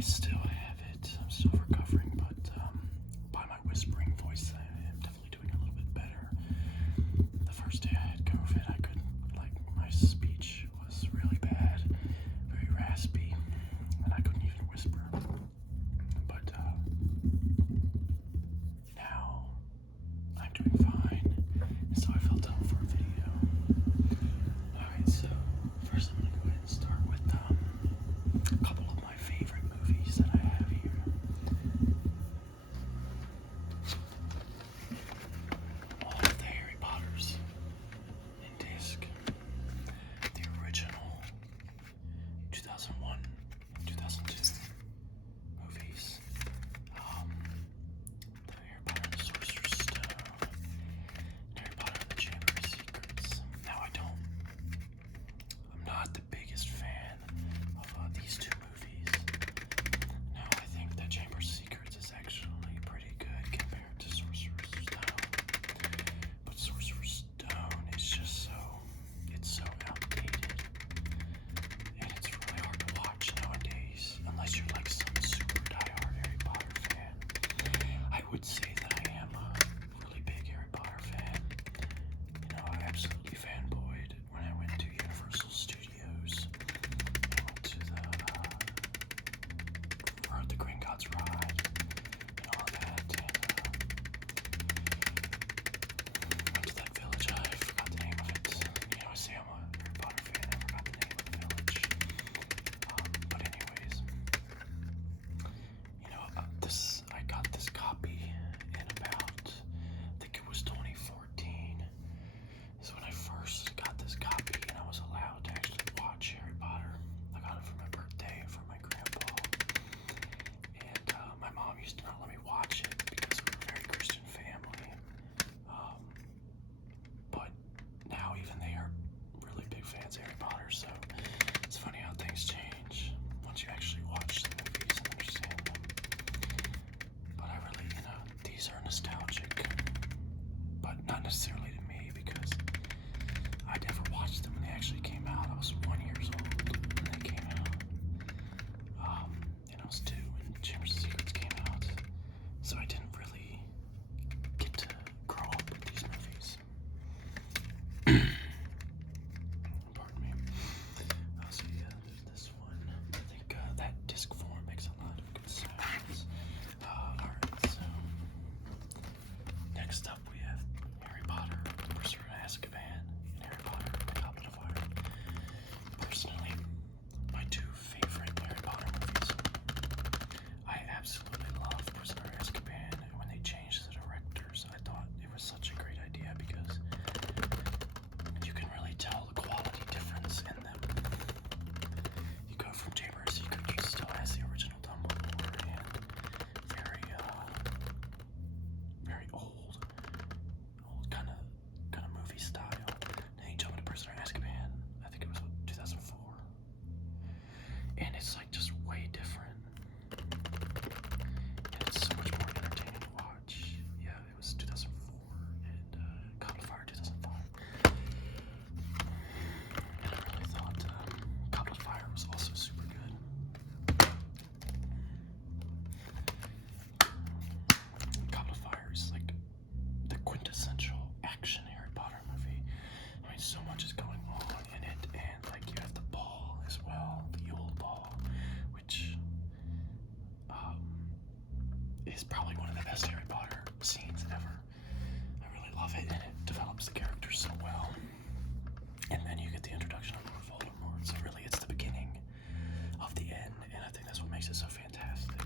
I still have it. I'm still recovering, but by my whispering voice, I am definitely doing a little bit better. The first day I had COVID, I couldn't, like, my speech was really bad, very raspy, and I couldn't even whisper. But now I'm doing fine, and so I felt down for a video. Alright, so first I'm going to go ahead and start with a couple of my favorite movies that I have here. All of the Harry Potters in disc. The original 2001, 2002 movies. The Harry Potter and the Sorcerer's Stone, and Harry Potter and the Chamber of Secrets. Now I'm not the biggest fan of these two movies. Now I think that Chamber of Secrets is actually pretty good compared to Sorcerer's Stone. But Sorcerer's Stone is just it's so outdated. And it's really hard to watch nowadays, unless you're like some super diehard Harry Potter fan. I would say that I am a really big Harry Potter fan. You know, I absolutely fanboyed when I went to Universal Studios. I went to rode the Gringotts ride and all that. And went to that village. I forgot the name of it. You know, I say I'm a Harry Potter fan. I forgot the name of the village. But anyways, you know, I got this copy in about, I think it was 2014. Is when I first got this copy and I was allowed to actually watch Harry Potter. I got it for my birthday from my grandpa. And my mom used to not let me watch it because we're a very Christian family. But now even they are really big fans of Harry Potter, so it's funny how things change once you actually watch the movies and understand them. But I really, you know, these are nostalgic, but not necessarily to me because I never watched them when they actually came out. I was 1 year old when they came out. And I was 2 when Chambers of Secrets came out. So I didn't really get to grow up with these movies. Pardon me. So yeah, there's this one. I think that disc form makes a lot of good sounds. Alright, so next up we have Harry Potter, The Prisoner of Azkaban, and Harry Potter, The Goblet of Fire. Personally, my two favorite Harry Potter movies. I absolutely love Prisoner of Azkaban, and when they changed the directors, I thought it was such a great idea because you can really tell the quality difference in them. You go from Chamber of Secrets, which still has the original Dumbledore and very old kind of movie style. Then you jump into Prisoner of Azkaban. I think it was 2004, and it's like just way different. And it's so much more entertaining to watch. Yeah, it was 2004, and Goblet of Fire 2005. And I really thought Goblet of Fire was also super good. Goblet of Fire is like the quintessential action Harry Potter movie. I mean, so much is going on in it, and like you have the ball as well, the Yule Ball, which is probably one of the best Harry Potter scenes ever. I really love it, and it develops the characters so well. And then you get the introduction of Lord Voldemort, so really it's the beginning of the end, and I think that's what makes it so fantastic.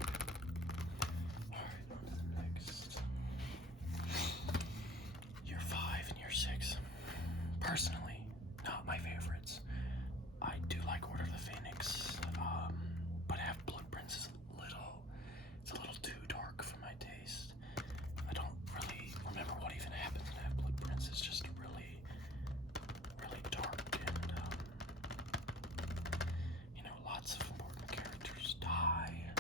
Alright, on to the next. Year 5 and Year 6. Personally, not my favorites. I do like Order of the Phoenix, but Half-Blood Prince is it's a little too dark for my taste. I don't really remember what even happens in Half-Blood Prince. It's just really, really dark, and you know, lots of important characters die.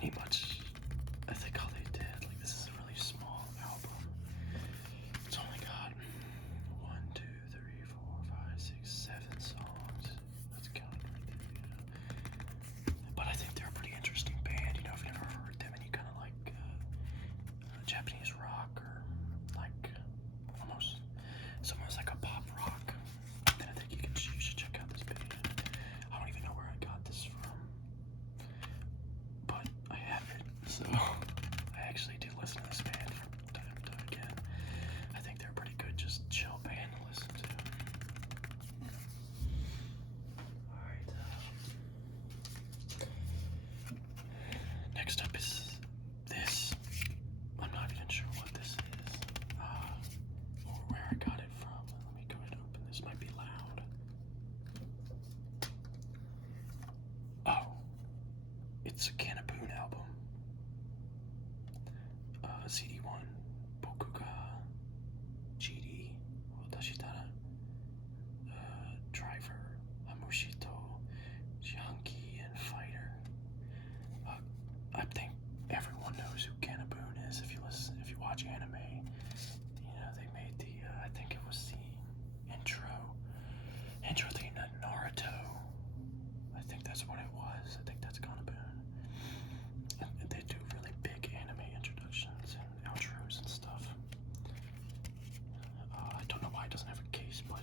pretty much, I think all they did, like this is a really small album. It's only got 1, 2, 3, 4, 5, 6, 7 songs. Let's count it right there, you know. But I think they're a pretty interesting band, you know, if you've never heard them and you kind of like Japanese rock or like almost, it's almost like a pop rock, then I think you should check out this band. I don't even know where I got this from, but I have it, so I actually do listen to this band from time to time again. I think they're pretty good, just chill band to listen to. Alright, next up is this. I'm not even sure what this is, or where I got it from. Let me go ahead and open this. Might be loud. Oh, it's a Canaboon album. CD1, Bokuga, GD, Dashitara, Driver, Amushito, Jianki, and Fighter. I think everyone knows who Canaboon is if you watch anime. You know, they made the, I think it was the intro to Naruto. I think that's what it was. I think that's Canaboon. And they do really big anime introductions and outros and stuff. I don't know why it doesn't have a case, but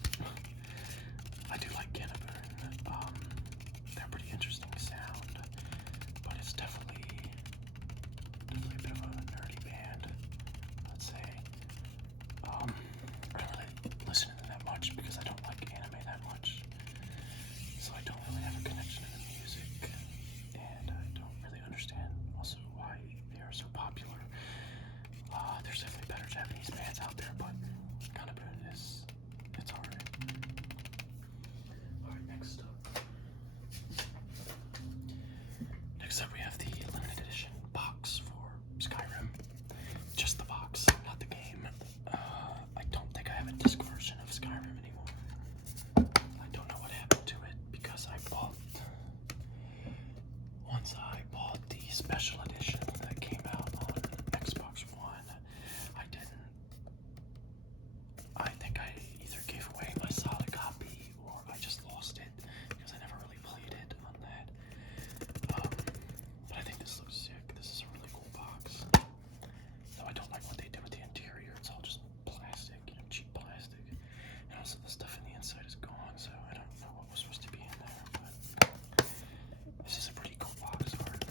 I do like Canaboon. They're pretty interesting sound, but it's definitely a bit of a nerdy band, I'd say. I don't really listen to them that much because I don't like anime that much, so I don't really have a connection to the music, and I don't really understand also why they are so popular. There's definitely better Japanese bands out there, but Canaboon it's alright. Alright, next up. Next up we have the limited edition box for Skyrim. Just the box, not the game. I don't think I have a disc version of Skyrim anymore. I don't know what happened to it because once I bought the special edition that came out on Xbox One, I think I either gave away my solid copy or I just lost it because I never really played it on that. But I think this looks sick. This is a really cool box. Though I don't like what they did with the interior. It's all just plastic, you know, cheap plastic. And also the stuff in the inside is gone, so I don't know what was supposed to be in there. But this is a pretty cool box art.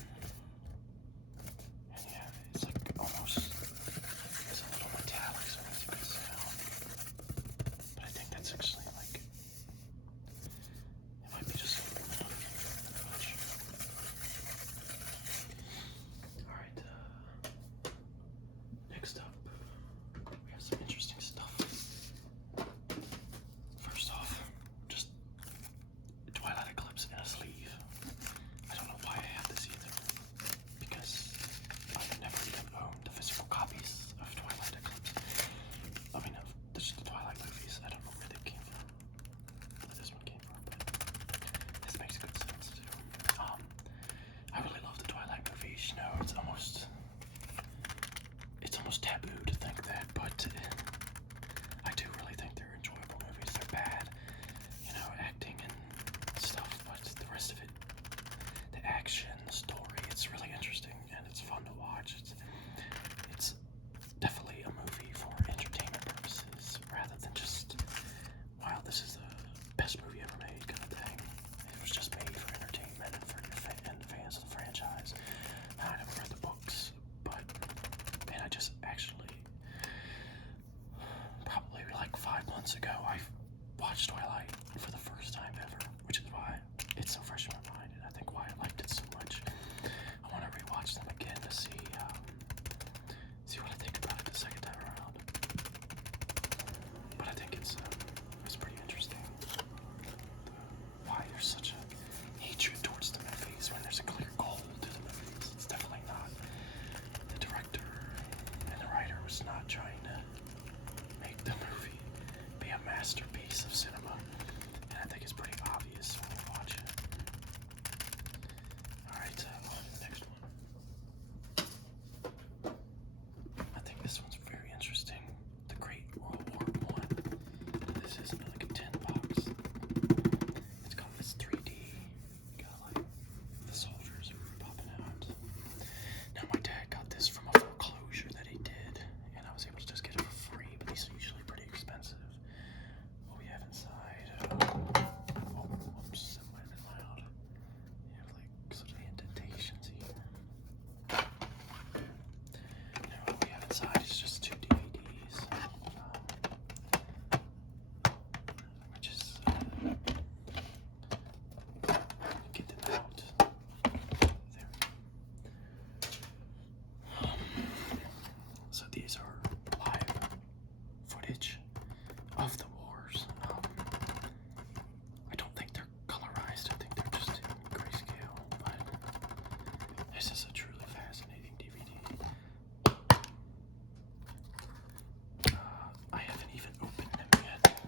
This is a truly fascinating DVD. I haven't even opened them yet.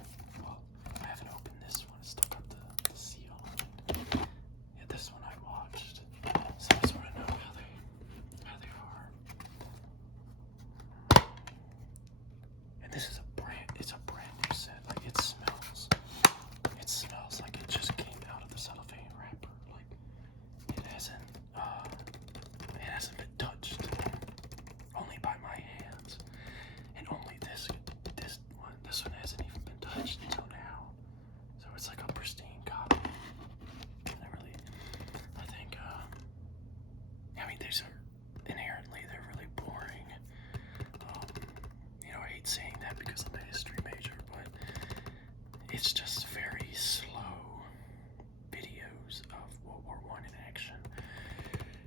Well, I haven't opened this one. It's still got the seal on it. Yeah, this one I watched, so I sort of know how they are. And this is it's a brand new set. Like it smells like it just came out of the cellophane wrapper. Like it hasn't been touched, only by my hands, and only this one hasn't even been touched until now. So it's like a pristine copy. And I think, I mean, these are inherently they're really boring. I hate saying that because I'm a history major, but it's just very slow videos of World War I in action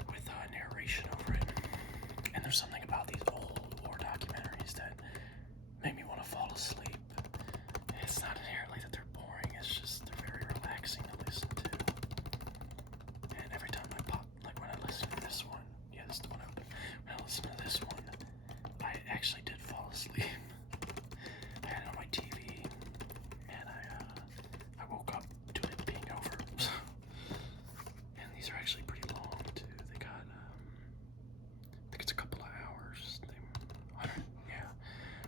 with narration over it. And there's something about these old war documentaries that make me want to fall asleep. It's not inherently that they're boring, it's just they're very relaxing to listen to. And every time when I listen to this one, yeah, this is the one I opened. When I listen to this one, I actually did fall asleep. I had it on my TV, and I woke up to it being over. And these are actually pretty long too. They got I think it's a couple of hours.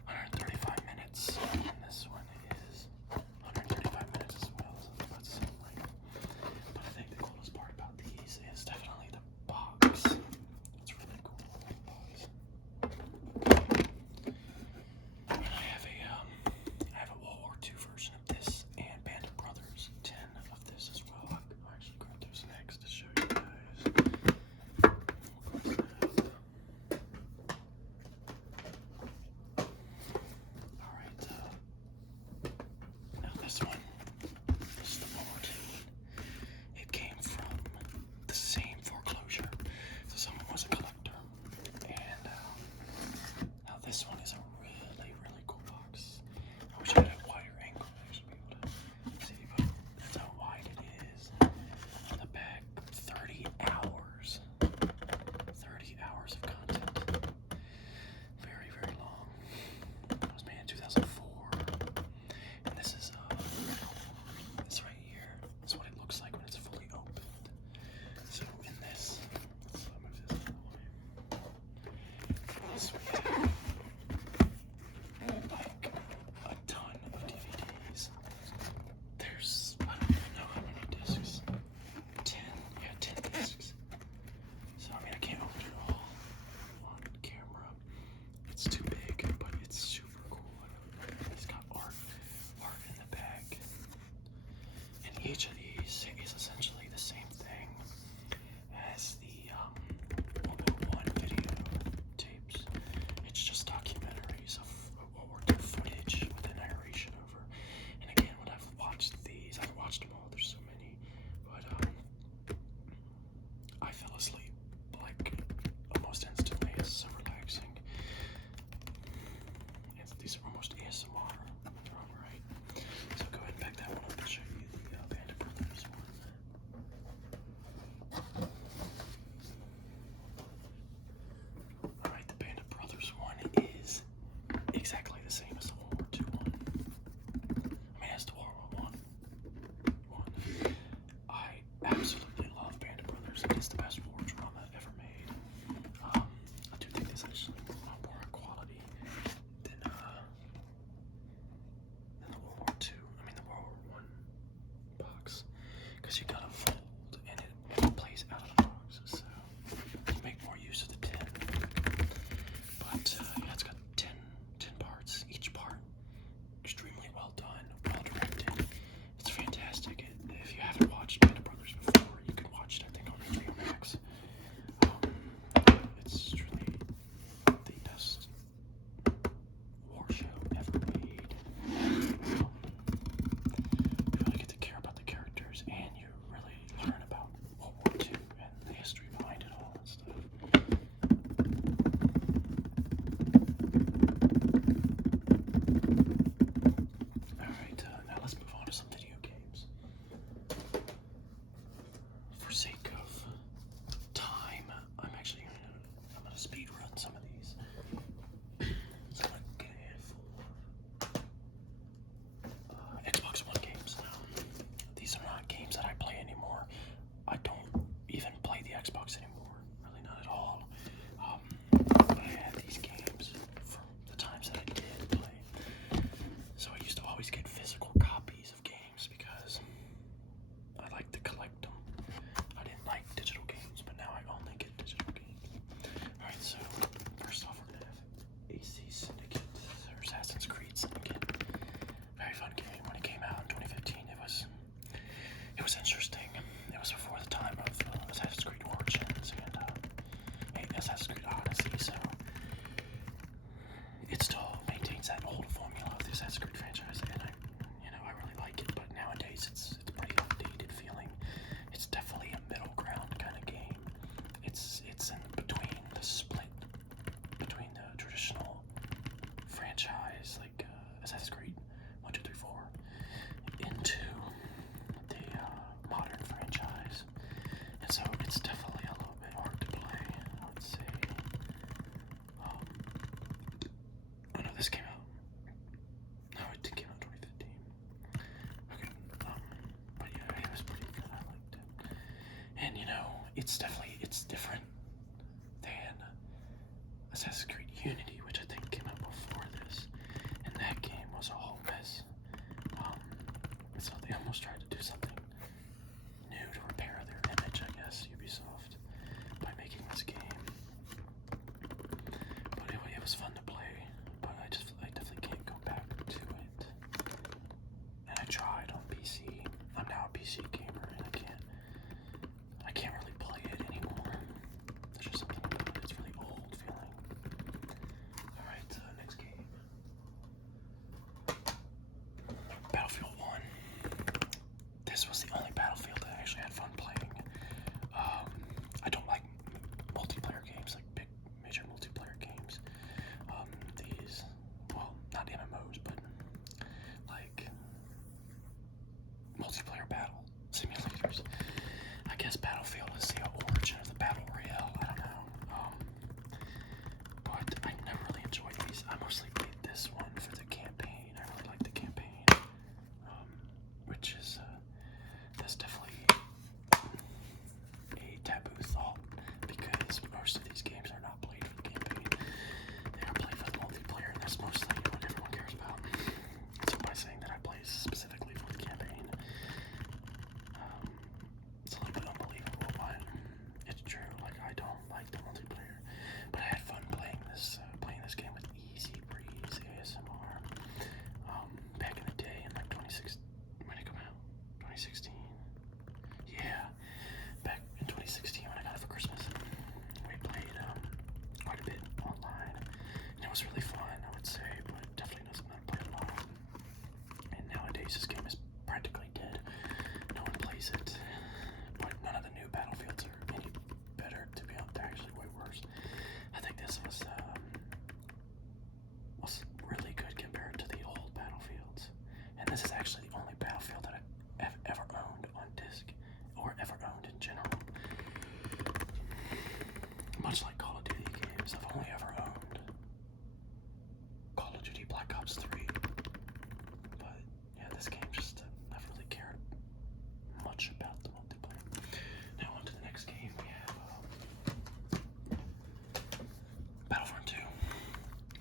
135 minutes. And this one is 135 minutes as well. So it's about the same length. But I think the coolest part about these is definitely the box. It's really cool. The box. And I have a World War II version of this and Band of Brothers 10 of this as well. I'll actually grab those next to show you guys. Xbox anymore. Really not at all. But I had these games from the times that I did play. So I used to always get physical copies of games because I like to collect them. I didn't like digital games, but now I only get digital games. Alright, so first off we're gonna have AC Syndicate, or Assassin's Creed Syndicate. Very fun game. When it came out in 2015, it was interesting. It was before the time of Assassin's Creed Origins and Assassin's Creed Odyssey, so it still maintains that old formula of the Assassin's Creed franchise, and I really like it. But nowadays, it's pretty outdated feeling. It's definitely a middle ground kind of game. It's in between the split between the traditional franchise like Assassin's Creed 1, 2, 3, 4 into the modern franchise, and so it's definitely a little bit hard to play, I would say. Oh no, this came out. No, it did came out in 2015. Okay, but yeah, it was pretty good. I liked it, and it's different than Assassin's Creed Unity, which I think came out before this, and that game was a whole mess. So they almost tried to do something new to repair their image, I guess, Ubisoft, by making this game. But it was fun to play, but I definitely can't go back to it. And I tried on PC. I'm now a PC gamer, and I can't really play it anymore. There's just something about it. It's really old feeling. Alright, next game. Battlefield 1. This was the only Battlefield that I actually had fun playing. I don't like multiplayer games, like big major multiplayer games. These, well, not MMOs, but like multiplayer battle simulators. I guess Battlefield is the origin of the battle royale. I don't know. But I never really enjoyed these. I mostly played this one for the campaign. I really like the campaign, which is that's definitely a taboo thought because most of these games are not played for the campaign. They are played for the multiplayer, and that's mostly what everyone cares about. So by saying that I play specifically for the campaign, it's a little bit unbelievable, but it's true. Like, I don't like the multiplayer, but I had fun playing this game with Easy Breeze ASMR. Back in the day, in like 2016, when did it come out? 2016. Yeah, back in 2016 when I got it for Christmas, we played quite a bit online, and it was really fun, I would say, but definitely not something I played a lot. And nowadays, this game is practically dead. No one plays it, but none of the new Battlefields are any better. To be honest, they're actually way worse. I think this was really good compared to the old Battlefields, and this is actually the only Battlefield that I've ever owned on disc, or ever owned in general. Much like Call of Duty games, I've only ever owned Call of Duty Black Ops 3, but yeah, this game just never really cared much about the multiplayer. Now on to the next game. We have Battlefront 2.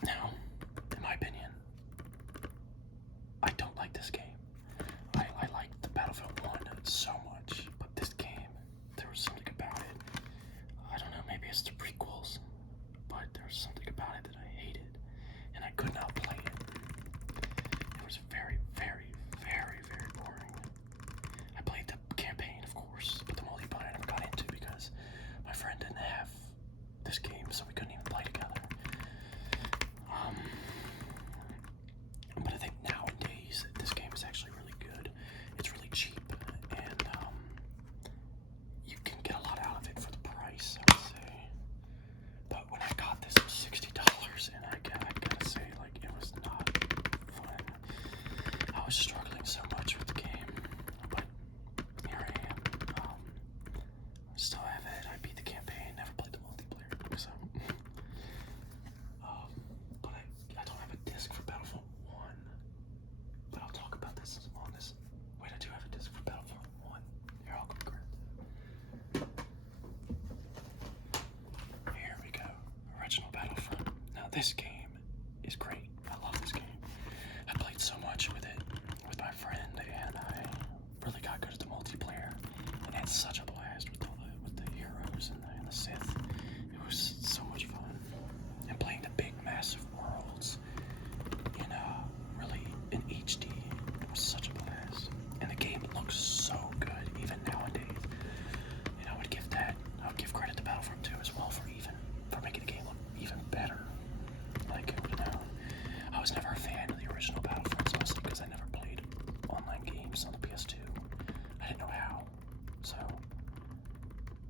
Now, in my opinion, I don't like this game. I liked the Battlefield 1 so much, but this game, there was something about it. I don't know, maybe it's the prequels, but there was something about it that I hated, and I could not play it. It was very, very, very, very boring. I played the campaign, of course, but the multiplayer I never got into because my friend didn't have this game, so we couldn't even play together. But I think nowadays this game is actually really good. It's really cheap, and you can get a lot out of it for the price, I would say. But when I got this, it was $60, and I gotta say, like, it was not fun. I was struggling so much with the game, but here I am. Still have it. I beat the campaign, never played the multiplayer, so this game is great. I love this game. I played so much with it with my friend, and I really got good at the multiplayer, and had such a blast with the heroes and the Sith. It was so much fun, and playing the big, massive worlds in really in HD. It was such a blast, and the game looks so good even nowadays. And I would give credit to Battlefront 2 as well for making the game look even better. Like, I was never a fan of the original Battlefronts, mostly because I never played online games on the PS2. I didn't know how. So,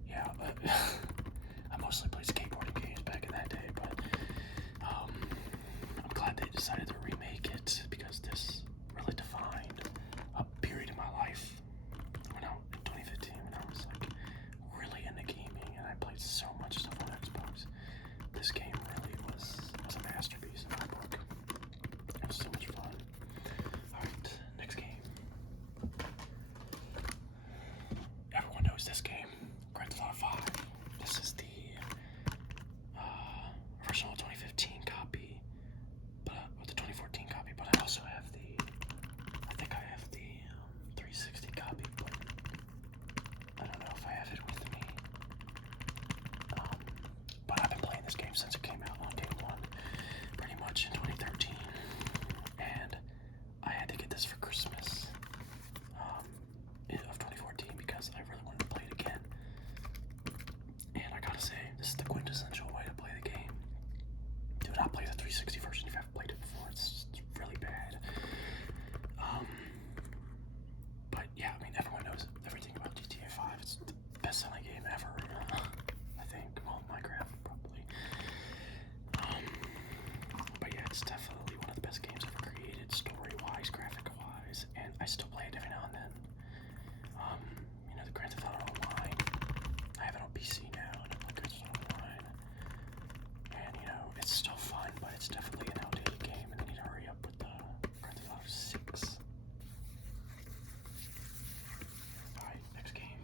yeah, but I mostly played skateboarding games back in that day, but I'm glad they decided to remake it, because this really defined a period in my life in 2015, when I was like really into gaming, and I played so much stuff on Xbox. This game really was a masterpiece in my book. It was so much fun. Alright, next game. Everyone knows this game, Grand Theft Auto 5. This is the original 2015 copy, but the 2014 copy, but I also have I think I have the 360 copy, but I don't know if I have it with me. But I've been playing this game since it came out on day one, pretty much in 2013, and I had to get this for Christmas of 2014 because I really wanted to play it again. And I gotta say, this is the quintessential way to play the game. Do not play the 360 version if you haven't played it before. It's really bad. But yeah, I mean, everyone knows everything about GTA 5. It's the best-selling game ever. I think. Well, Minecraft, probably. But yeah, it's definitely one of the best games ever created, story-wise, graphic-wise, and I still play it every now and then. The Grand Theft Auto Online. I have it on PC now, and I play Grand Theft Auto Online. And, it's still fun, but it's definitely an outdated game, and they need to hurry up with the Grand Theft Auto 6. Alright, next game.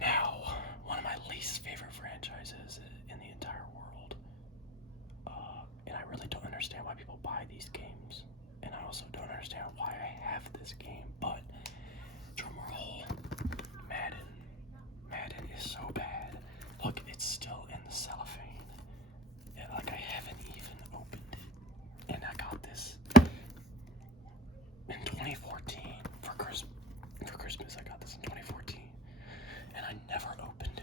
Now, one of my least favorite franchises in the entire world. And I really don't understand why people buy these games. And I also don't understand why I have this game, but drumroll, Madden. Madden is so bad. Look, it's still in the cellophane. Yeah, like I haven't even opened it. And I got this in 2014 for Christmas. I got this in 2014, and I never opened it.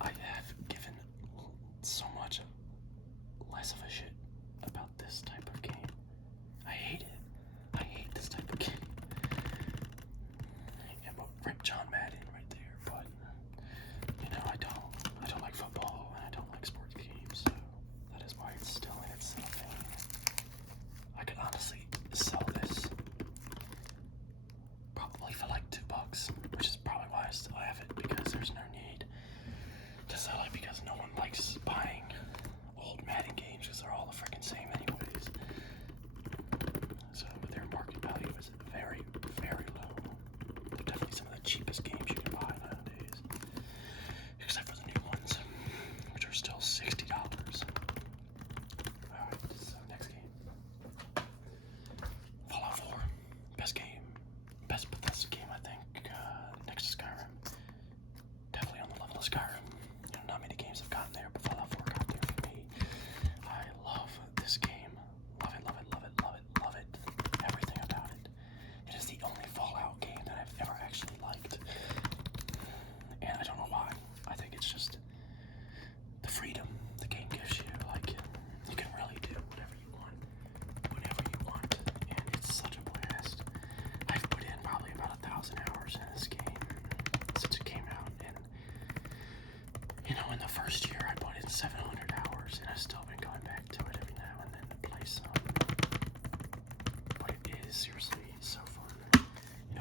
I have given so much less of a shit about this type of game. I hate it. I hate this type of game. Yeah, but rip John Madden right there, but I don't like football, and I don't like sports games, so that is why it's still in its cellophane. I could honestly sell this probably for like $2, which is probably why I still have it, because there's no need to sell it, because no one likes buying old Madden games, because they're all the freaking same anyways. So their market value is very, very low. They're definitely some of the cheapest games you can buy nowadays, except for the new ones, which are still $60. Alright, so next game. Fallout 4. Best game. Best Bethesda game, I think, next to Skyrim. Definitely on the level of Skyrim. Not many games have gotten there, but Fallout 4 got there for me. I love this game. Love it, love it, love it, love it, love it. Everything about it. It is the only Fallout game that I've ever actually liked. And I don't know why. I think it's just the freedom the game gives you. Like, you can really do whatever you want, whenever you want. And it's such a blast. I've put in probably about 1,000 hours in this game since it came out, and in the first year I put in 700 hours, and I've still been going back to it every now and then to play some. But it is seriously so fun.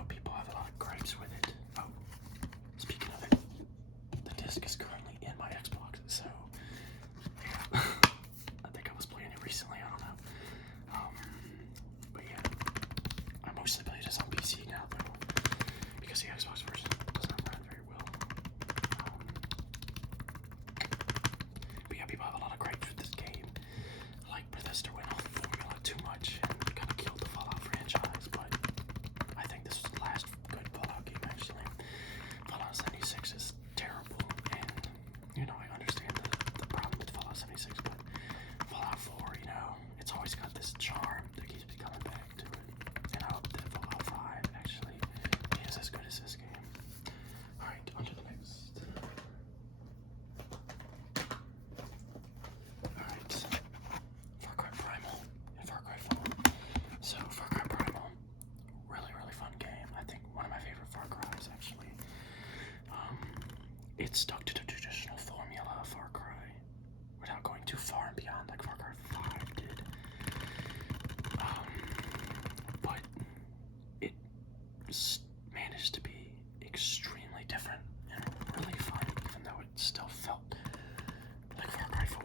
People have a lot of gripes with it. Oh, speaking of it, the disc is currently in my Xbox, so yeah. I think I was playing it recently, I don't know. But yeah, I mostly play this on PC now though, because the Xbox version does not run very well. it stuck to the traditional formula of Far Cry without going too far and beyond like Far Cry 5 did. But it managed to be extremely different and really fun, even though it still felt like Far Cry 4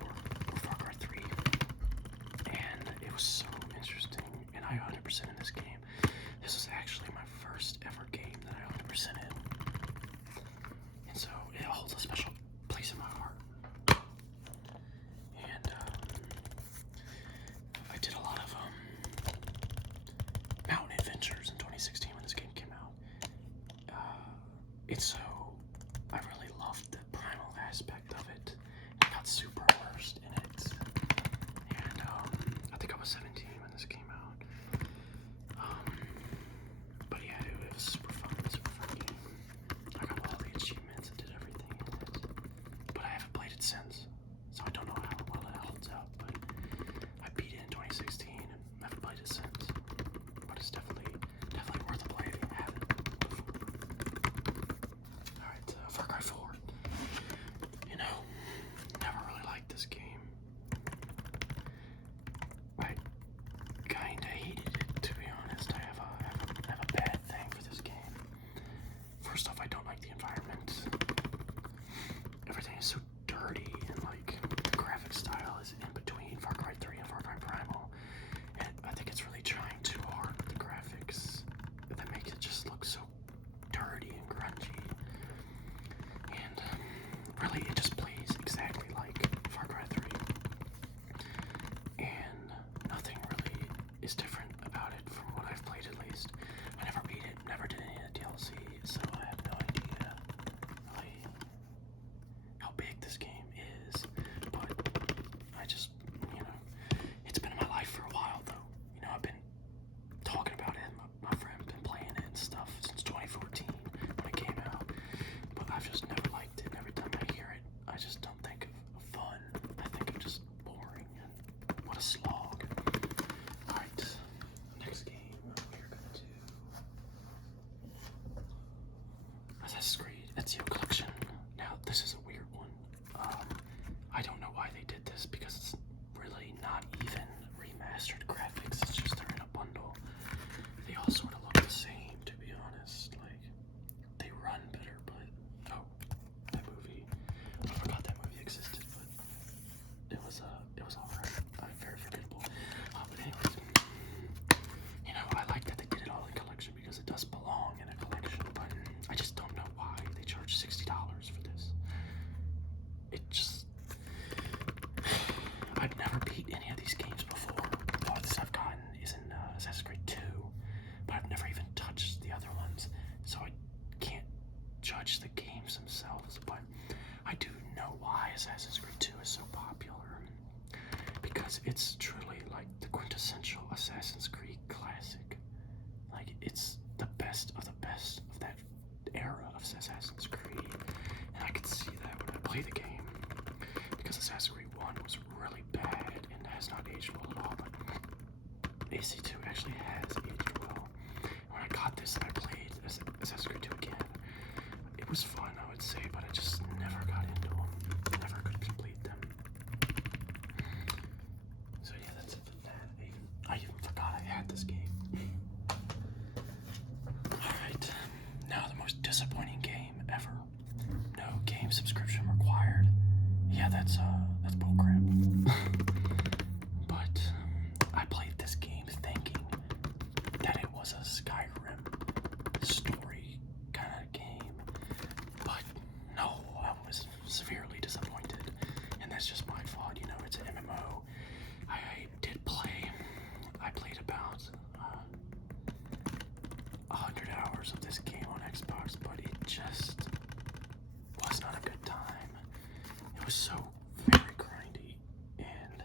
or Far Cry 3. And it was so interesting, and I 100% in this game. This was actually my first ever game that I 100% in. And so it holds a special place in my heart. And I did a lot of mountain adventures in 2016 when this game came out. It's so, I really loved the primal aspect of it. I got super immersed in it. And I think I was 17 when this came out. But yeah, it was super fun game. I got all the achievements and did everything in it. But I haven't played it since, so I don't know how well it holds up. But I beat it in 2016 and haven't played it since. But it's definitely worth a play if you haven't before. Alright, Far Cry 4. You know, never really liked this game. I kinda hated it, to be honest. I have a bad thing for this game. First off, I don't like the environment. Everything is so dirty, and like the graphic style is in between Far Cry 3 and Far Cry Primal. And I think it's really trying too hard with the graphics that makes it just look so dirty and grungy. And really, it just plays exactly like Far Cry 3. And nothing really is different about it from what I've played, at least. I never beat it, never did any of the DLC, so I have no idea really how big this game is. But I just, you know, it's been in my life for a while though. You know, I've been talking about it, my friend's been playing it and stuff since 2014 when it came out. But I've just never liked it, and every time I hear it, I just don't think of fun. I think of just boring and what a slog. Alright, next game we're gonna do Assassin's Creed Ezio Collection. Now, this is a weird one. I don't know why they did this, because it's really not even remastered graphics. It's just they're in a bundle. They all sort of look the same, to be honest. Like, they run better, but oh, that movie. I forgot that movie existed, but it was alright. Very forgettable. But anyways, you know, I like that they did it all in collection because it does belong in a collection, but I just don't know why they charge $60 for this. It just, I've never beat any of these games before. The farthest I've gotten is in Assassin's Creed 2, but I've never even touched the other ones, so I can't judge the games themselves. But I do know why Assassin's Creed 2 is so popular, because it's truly like the quintessential Assassin's Creed classic. Like, it's the best of that era of Assassin's Creed, and I can see that when I play the game, because Assassin's Creed 1 was really bad and has not aged well at all, but AC2 actually has aged well. When I got this and I played Assassin's Creed 2 again, it was fun, I would say, but I just never got into them. Never could complete them. So yeah, that's it for that. I even forgot I had this game. Alright, now the most disappointing game ever. No game subscription required. Yeah, that's bullcrap. But I played this game thinking that it was a Skyrim story kind of game. But no, I was severely disappointed. And that's just my fault, you know, it's an MMO. I played about 100 hours of this game on Xbox, but it just was not a good time. It was so very grindy, and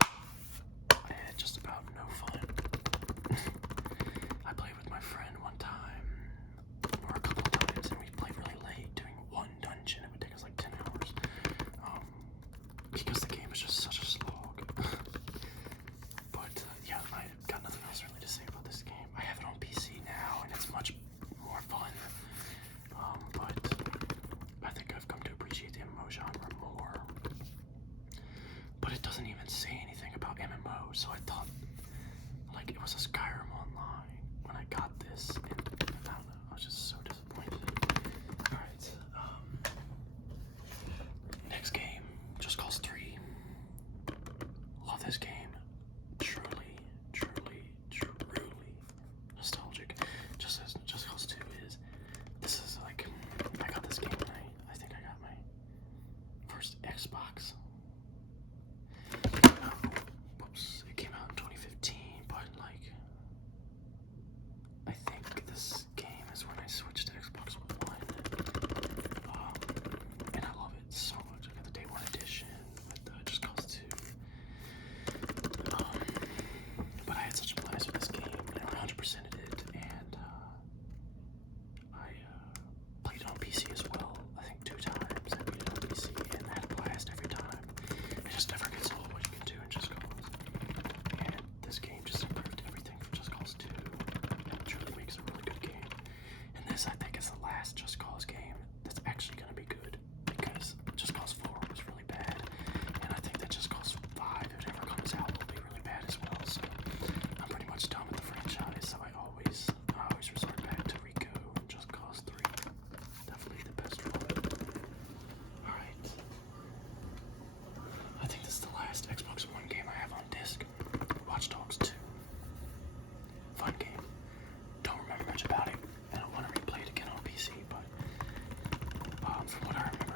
I had just about no fun. I played with my friend one time, or a couple of times, and we played really late, doing one dungeon. It would take us like 10 hours, because the game was just such a slog. But yeah, I got nothing else really to say about this game. I have it on PC now, and it's much more fun. But I think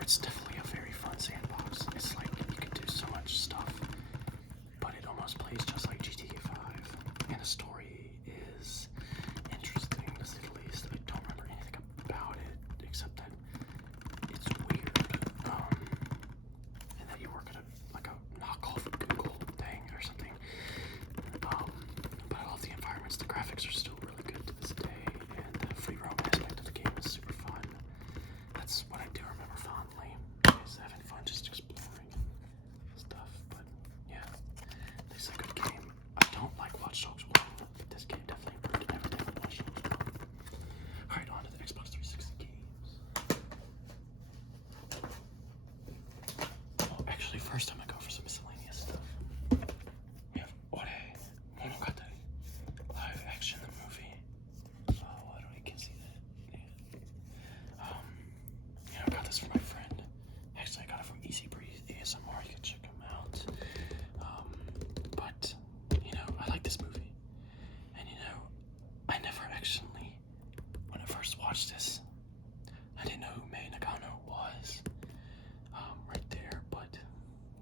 it's definitely a very fun sandbox. It's like you can do so much stuff, but it almost plays just like GTA 5. And the story is interesting, to say the least. I don't remember anything about it except that it's weird, and that you work at a knockoff Google thing or something. But I love the environments. The graphics are still really good to this day, and the free roam aspect of the game is super fun. That's what I do remember fondly, is having fun just exploring and stuff. But yeah, it's a good game. I don't like Watch Dogs 1, but this game definitely improved everything on Watch Dogs 1. Alright, on to the Xbox 360 games. Oh, actually, first I'm gonna go for some miscellaneous stuff. We have Ore Monogatari, live action, the movie. Oh, I don't even can see that. Yeah. I got this from my friend. Actually, I got it from Easy Breeze ASMR. You can check him out. But I like this movie, and I never actually, when I first watched this, I didn't know who Mei Nagano was, right there. But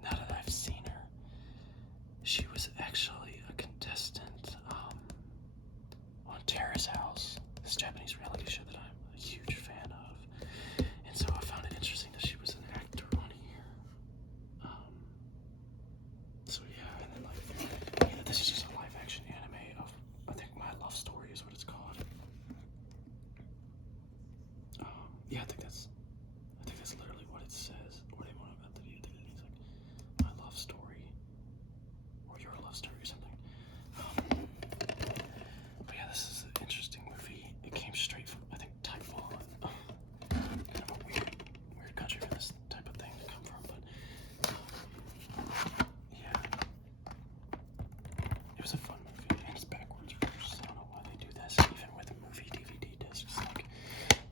now that I've seen her, she was actually a contestant on Terrace House, this Japanese reality show that I'm a huge fan of. And so I found it interesting that she was an actor on here. So yeah, and then this is just a live action anime of, I think, My Love Story is what it's called. Yeah, I think that's literally what it says. Or they want about the video. It's like My Love Story or Your Love Story or something. But yeah, this is an interesting movie. It came straight from, I think, Taiwan. Kind of a weird country for this type of thing to come from, but yeah, it was a fun movie, and it's backwards, of course. I don't know why they do this, even with movie DVD discs. Like,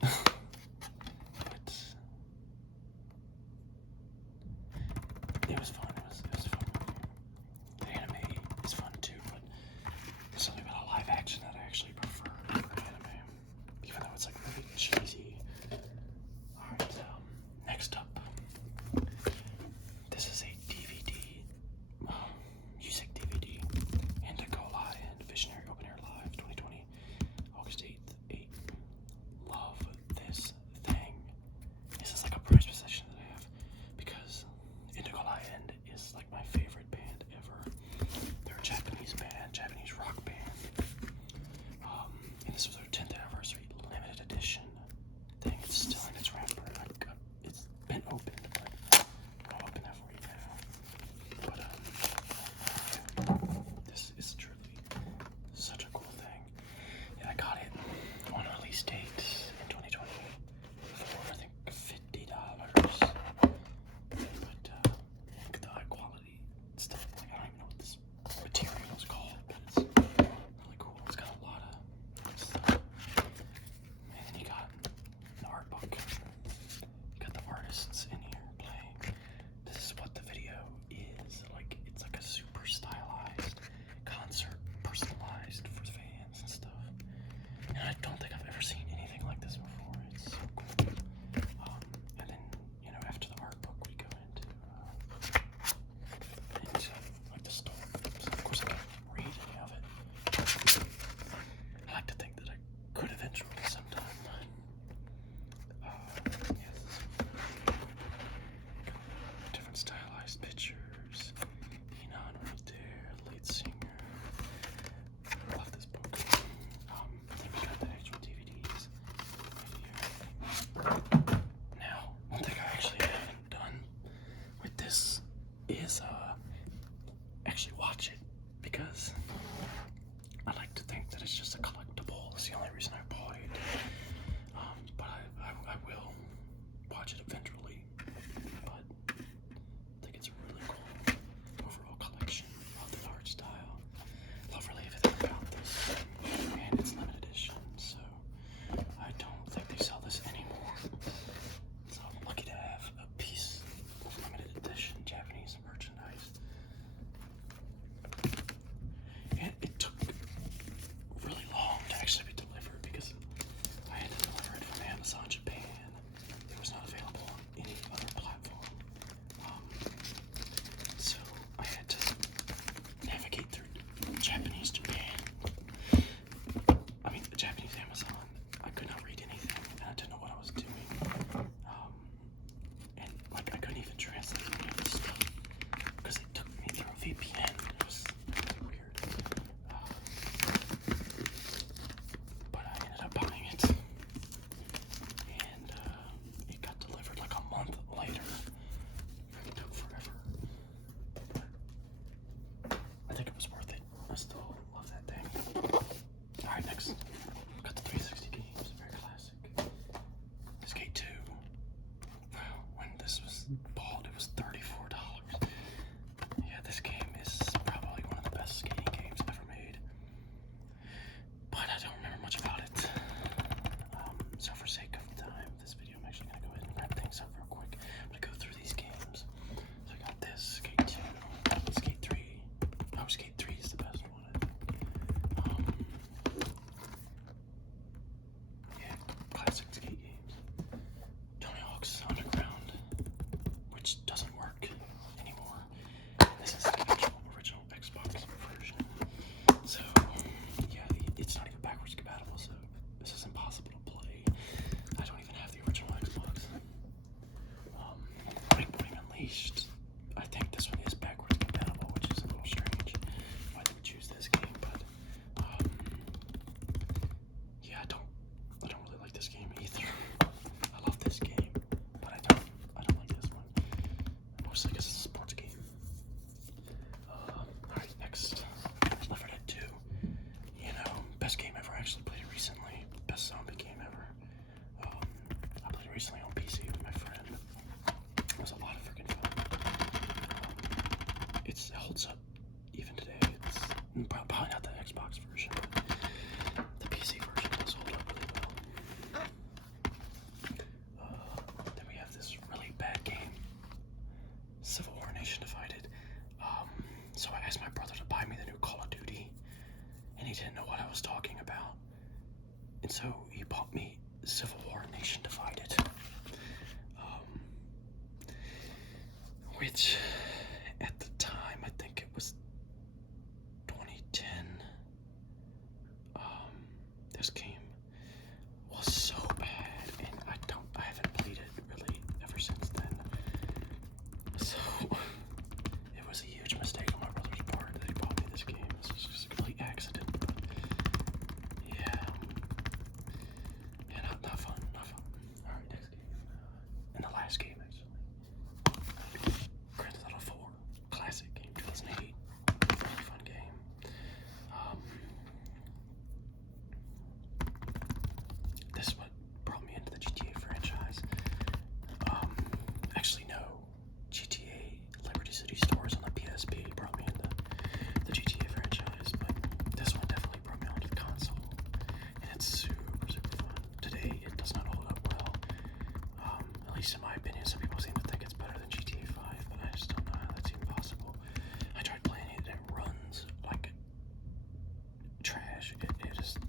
but it holds up even today. It's probably not the Xbox version, but the PC version does hold up really well. Then we have this really bad game, Civil War Nation Divided. So I asked my brother to buy me the new Call of Duty, and he didn't know what I was talking about. And so he bought me Civil War Nation Divided. Which, at the time, I think it was 2010, this game was so bad, and I haven't played it really ever since then. So, it was a huge mistake on my brother's part that he bought me this game. This was just a complete accident, but yeah, not fun, not fun. Alright, next game, and the last game, actually. Grand Theft Auto 4, classic game, 2008, really fun game. This is what brought me into the GTA franchise. Actually, no, GTA Liberty City Stores on the PSP brought me into the GTA franchise, but this one definitely brought me onto the console, and it's super, super fun. Today, it does not hold up well, at least in my opinion. Some people seem to think it's better than GTA 5, but I just don't know how that's even possible. I tried playing it, and it runs like trash. It just,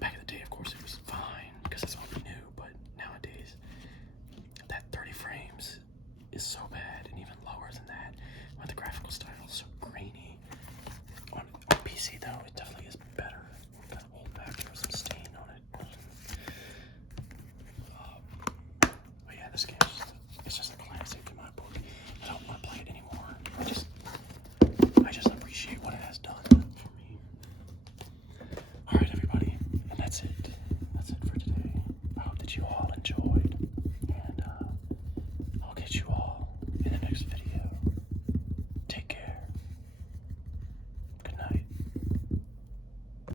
back in the day, of course, it was fine, because that's what we knew, but nowadays, that 30 frames is so bad, and even lower than that, when the graphical style is so grainy. On PC, though, it definitely is better. Got old macros and stain on it. But yeah, this game it's just a classic in my book. I don't want to play it anymore. I just appreciate what it has done for me. Alright, everybody, and that's it. That's it for today. I hope that you all enjoyed.